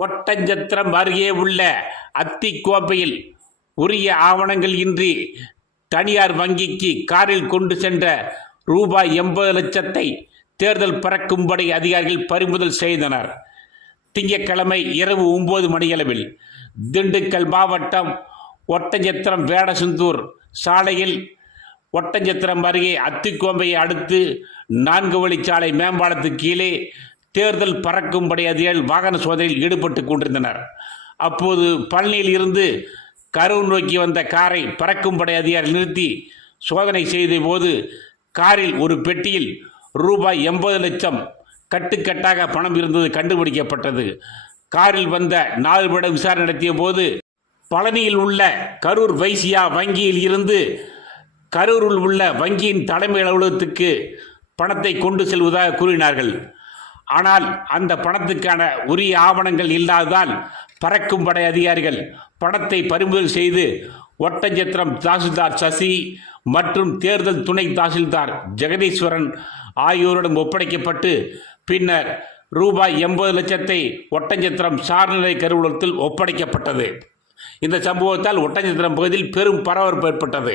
ஒட்டஞ்சத்திரம் அருகே உள்ள அத்திக்கோப்பையில் உரிய ஆவணங்கள் இன்றி தனியார் வங்கிக்கு காரில் கொண்டு சென்ற ரூபாய் எண்பது லட்சத்தை தேர்தல் பறக்கும்படி அதிகாரிகள் பறிமுதல் செய்தனர். திங்கட்கிழமை இரவு ஒன்பது மணியளவில் திண்டுக்கல் மாவட்டம் ஒட்டஞ்சத்திரம் வேடசுந்தூர் சாலையில் ஒட்டஞ்சத்திரம் அருகே அத்திக்கோம்பையை அடுத்து நான்கு வழிச்சாலை மேம்பாலத்துக்கு கீழே தேர்தல் பறக்கும்படி அதிகாரிகள் வாகன சோதனையில் ஈடுபட்டு கொண்டிருந்தனர். அப்போது பழனியில் இருந்து கரூர் நோக்கி வந்த காரை பறக்கும்படை அதிகாரி நிறுத்தி சோதனை செய்த போது காரில் ஒரு பெட்டியில் ரூபாய் எண்பது லட்சம் கட்டுக்கட்டாக பணம் இருந்தது கண்டுபிடிக்கப்பட்டது. காரில் வந்த நாலு பேட விசாரணை நடத்திய போது பழனியில் உள்ள கரூர் வைசியா வங்கியில் இருந்து கரூரில் உள்ள வங்கியின் தலைமை அலுவலகத்துக்கு பணத்தை கொண்டு செல்வதாக கூறினார்கள். ஆனால் அந்த பணத்துக்கான உரிய ஆவணங்கள் இல்லாததால் பறக்கும் படை அதிகாரிகள் பணத்தை பறிமுதல் செய்து ஒட்டஞ்சத்திரம் தாசில்தார் சசி மற்றும் தேர்தல் துணை தாசில்தார் ஜெகதீஸ்வரன் ஆகியோரிடம் ஒப்படைக்கப்பட்டு பின்னர் ரூபாய் எண்பது லட்சத்தை ஒட்டஞ்சத்திரம் சார்நிலை கருவூலத்தில் ஒப்படைக்கப்பட்டது. இந்த சம்பவத்தால் ஒட்டஞ்சத்திரம் பகுதியில் பெரும் பரபரப்பு ஏற்பட்டது.